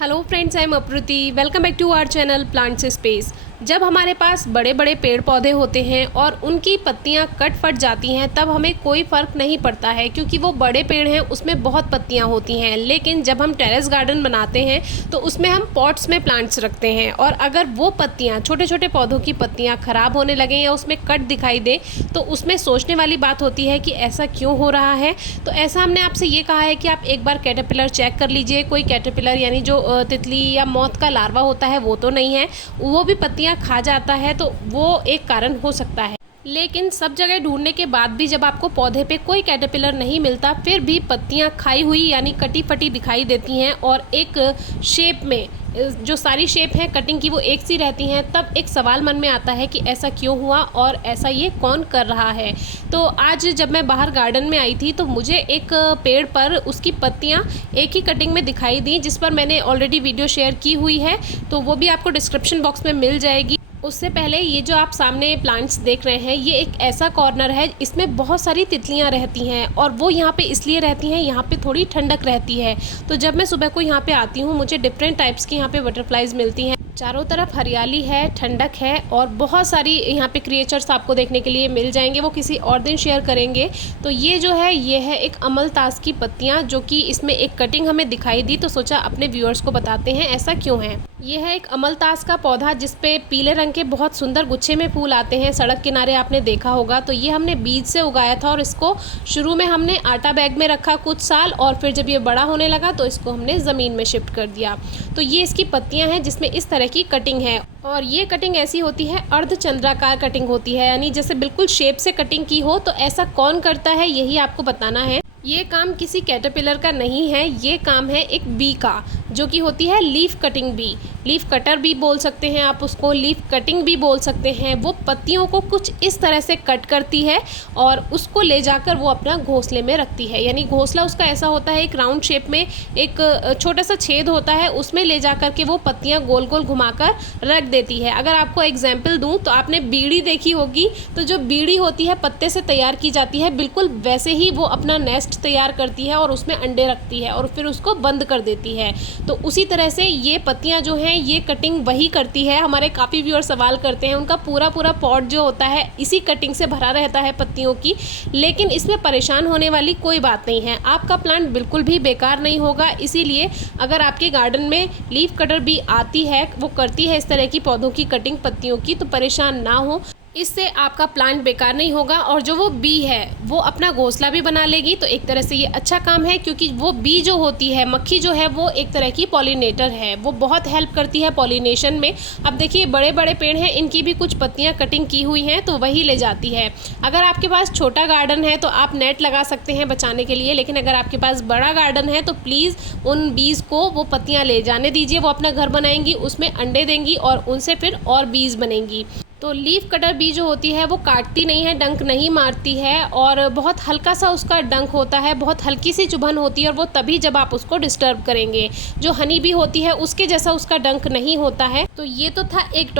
Hello friends, I am Apruti. Welcome back to our channel plants space. जब हमारे पास बड़े बड़े पेड़ पौधे होते हैं और उनकी पत्तियां कट फट जाती हैं तब हमें कोई फ़र्क नहीं पड़ता है, क्योंकि वो बड़े पेड़ हैं, उसमें बहुत पत्तियां होती हैं। लेकिन जब हम टेरेस गार्डन बनाते हैं तो उसमें हम पॉट्स में प्लांट्स रखते हैं, और अगर वो पत्तियां, छोटे छोटे पौधों की पत्तियां ख़राब होने लगें या उसमें कट दिखाई दे तो उसमें सोचने वाली बात होती है कि ऐसा क्यों हो रहा है। तो ऐसा हमने आपसे ये कहा है कि आप एक बार कैटरपिलर चेक कर लीजिए। कोई कैटरपिलर यानी जो तितली या मौत का लार्वा होता है वो तो नहीं है, वो भी पत्तियां खा जाता है, तो वो एक कारण हो सकता है। लेकिन सब जगह ढूंढने के बाद भी जब आपको पौधे पे कोई कैटरपिलर नहीं मिलता, फिर भी पत्तियां खाई हुई यानी कटी फटी दिखाई देती हैं और एक शेप में, जो सारी शेप है कटिंग की वो एक सी रहती हैं, तब एक सवाल मन में आता है कि ऐसा क्यों हुआ और ऐसा ये कौन कर रहा है। तो आज जब मैं बाहर गार्डन में आई थी तो मुझे एक पेड़ पर उसकी पत्तियां एक ही कटिंग में दिखाई दी, जिस पर मैंने ऑलरेडी वीडियो शेयर की हुई है, तो वो भी आपको डिस्क्रिप्शन बॉक्स में मिल जाएगी। उससे पहले ये जो आप सामने प्लांट्स देख रहे हैं, ये एक ऐसा कॉर्नर है, इसमें बहुत सारी तितलियां रहती हैं, और वो यहाँ पे इसलिए रहती हैं, यहाँ पे थोड़ी ठंडक रहती है। तो जब मैं सुबह को यहाँ पे आती हूँ, मुझे डिफरेंट टाइप्स की यहाँ पे बटरफ्लाइज मिलती हैं। चारों तरफ हरियाली है, ठंडक है, और बहुत सारी यहाँ पे क्रिएचर्स आपको देखने के लिए मिल जाएंगे, वो किसी और दिन शेयर करेंगे। तो ये जो है, ये है एक अमलतास की पत्तियाँ, जो कि इसमें एक कटिंग हमें दिखाई दी, तो सोचा अपने व्यूअर्स को बताते हैं ऐसा क्यों है। ये है एक अमलतास का पौधा, जिसपे पीले रंग के बहुत सुंदर गुच्छे में फूल आते हैं। सड़क किनारे आपने देखा होगा। तो ये हमने बीज से उगाया था, और इसको शुरू में हमने आटा बैग में रखा कुछ साल, और फिर जब ये बड़ा होने लगा तो इसको हमने ज़मीन में शिफ्ट कर दिया। तो ये इसकी पत्तियां हैं, जिसमें इस तरह की कटिंग है, और ये कटिंग ऐसी होती है, अर्धचंद्राकार कटिंग होती है, यानी जैसे बिल्कुल शेप से कटिंग की हो। तो ऐसा कौन करता है, यही आपको बताना है। ये काम किसी कैटरपिलर का नहीं है, ये काम है एक बी का, जो कि होती है leaf cutting bee. Leaf cutter भी बोल सकते हैं आप उसको, लीफ कटिंग भी बोल सकते हैं। वो पत्तियों को कुछ इस तरह से कट करती है और उसको ले जाकर वो अपना घोंसले में रखती है। यानी घोंसला उसका ऐसा होता है, एक राउंड शेप में एक छोटा सा छेद होता है, उसमें ले जाकर के वो पत्तियां गोल गोल घुमाकर रख देती है। अगर आपको एग्जाम्पल दूँ तो आपने बीड़ी देखी होगी, तो जो बीड़ी होती है पत्ते से तैयार की जाती है, बिल्कुल वैसे ही वो अपना नेस्ट तैयार करती है और उसमें अंडे रखती है और फिर उसको बंद कर देती है। तो उसी तरह से ये पत्तियां जो हैं, ये कटिंग वही करती है। हमारे काफ़ी व्यूअर सवाल करते हैं, उनका पूरा पूरा पॉट जो होता है इसी कटिंग से भरा रहता है पत्तियों की। लेकिन इसमें परेशान होने वाली कोई बात नहीं है, आपका प्लांट बिल्कुल भी बेकार नहीं होगा। इसीलिए अगर आपके गार्डन में लीफ कटर भी आती है, वो करती है इस तरह की पौधों की कटिंग पत्तियों की, तो परेशान ना हो, इससे आपका प्लांट बेकार नहीं होगा। और जो वो बी है वो अपना घोंसला भी बना लेगी। तो एक तरह से ये अच्छा काम है, क्योंकि वो बी जो होती है, मक्खी जो है, वो एक तरह की पॉलिनेटर है, वो बहुत हेल्प करती है पॉलिनेशन में। अब देखिए, बड़े बड़े पेड़ हैं, इनकी भी कुछ पत्तियां कटिंग की हुई हैं, तो वही ले जाती है। अगर आपके पास छोटा गार्डन है तो आप नेट लगा सकते हैं बचाने के लिए, लेकिन अगर आपके पास बड़ा गार्डन है तो प्लीज़ उन बीज को वो पत्तियाँ ले जाने दीजिए। वो अपना घर बनाएंगी, उसमें अंडे देंगी और उनसे फिर और बीज बनेंगी। तो लीफ कटर बी जो होती है वो काटती नहीं है, डंक नहीं मारती है, और बहुत हल्का सा उसका डंक होता है, बहुत हल्की सी चुभन होती है, और वो तभी जब आप उसको डिस्टर्ब करेंगे। जो हनी बी होती है उसके जैसा उसका डंक नहीं होता है। तो ये तो था एक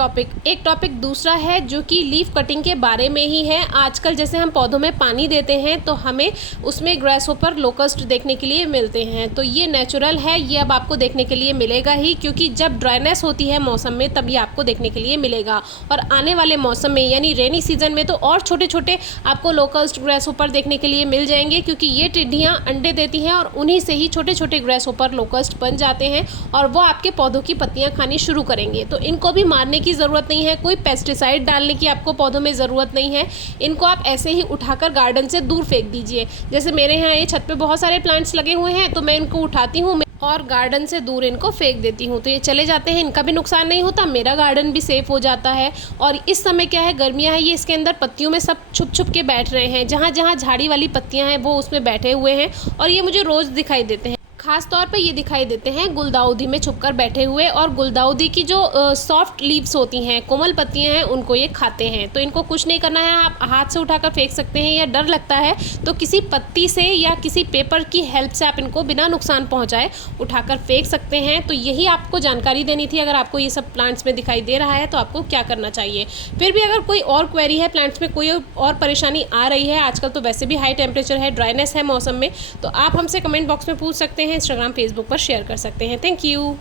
टॉपिक दूसरा है, जो कि लीफ कटिंग के बारे में ही है। आजकल जैसे हम पौधों में पानी देते हैं तो हमें उसमें ग्रासहोपर, लोकस्ट देखने के लिए मिलते हैं। तो ये नेचुरल है, ये अब आपको देखने के लिए मिलेगा ही, क्योंकि जब ड्राइनेस होती है मौसम में तब ये आपको देखने के लिए मिलेगा। और आने वाले मौसम में यानी रेनी सीजन में तो और छोटे छोटे आपको लोकस्ट ग्रासहोपर देखने के लिए मिल जाएंगे, क्योंकि ये टिड्डियां अंडे देती हैं और उन्हीं से ही छोटे छोटे ग्रासहोपर, लोकस्ट बन जाते हैं, और वो आपके पौधों की पत्तियां खानी शुरू करेंगे। तो इनको भी मारने की ज़रूरत नहीं है, कोई पेस्टिसाइड डालने की आपको पौधों में ज़रूरत नहीं है। इनको आप ऐसे ही उठाकर गार्डन से दूर फेंक दीजिए। जैसे मेरे यहाँ ये छत पे बहुत सारे प्लांट्स लगे हुए हैं, तो मैं इनको उठाती हूँ और गार्डन से दूर इनको फेंक देती हूँ, तो ये चले जाते हैं, इनका भी नुकसान नहीं होता, मेरा गार्डन भी सेफ हो जाता है। और इस समय क्या है, गर्मियाँ हैं, ये इसके अंदर पत्तियों में सब छुप छुप के बैठ रहे हैं। जहाँ जहाँ झाड़ी वाली पत्तियाँ हैं वो उसमें बैठे हुए हैं, और ये मुझे रोज़ दिखाई देते हैं। खास तौर पे ये दिखाई देते हैं गुलदाउदी में छुपकर बैठे हुए, और गुलदाउदी की जो सॉफ्ट लीव्स होती हैं, कोमल पत्तियां हैं, उनको ये खाते हैं। तो इनको कुछ नहीं करना है, आप हाथ से उठाकर फेंक सकते हैं, या डर लगता है तो किसी पत्ती से या किसी पेपर की हेल्प से आप इनको बिना नुकसान पहुंचाए उठाकर फेंक सकते हैं। तो यही आपको जानकारी देनी थी। अगर आपको ये सब प्लांट्स में दिखाई दे रहा है तो आपको क्या करना चाहिए। फिर भी अगर कोई और क्वेरी है, प्लांट्स में कोई और परेशानी आ रही है, आजकल तो वैसे भी हाई टेम्परेचर है, ड्राइनेस है मौसम में, तो आप हमसे कमेंट बॉक्स में पूछ सकते हैं, इंस्टाग्राम, फेसबुक पर शेयर कर सकते हैं। Thank you.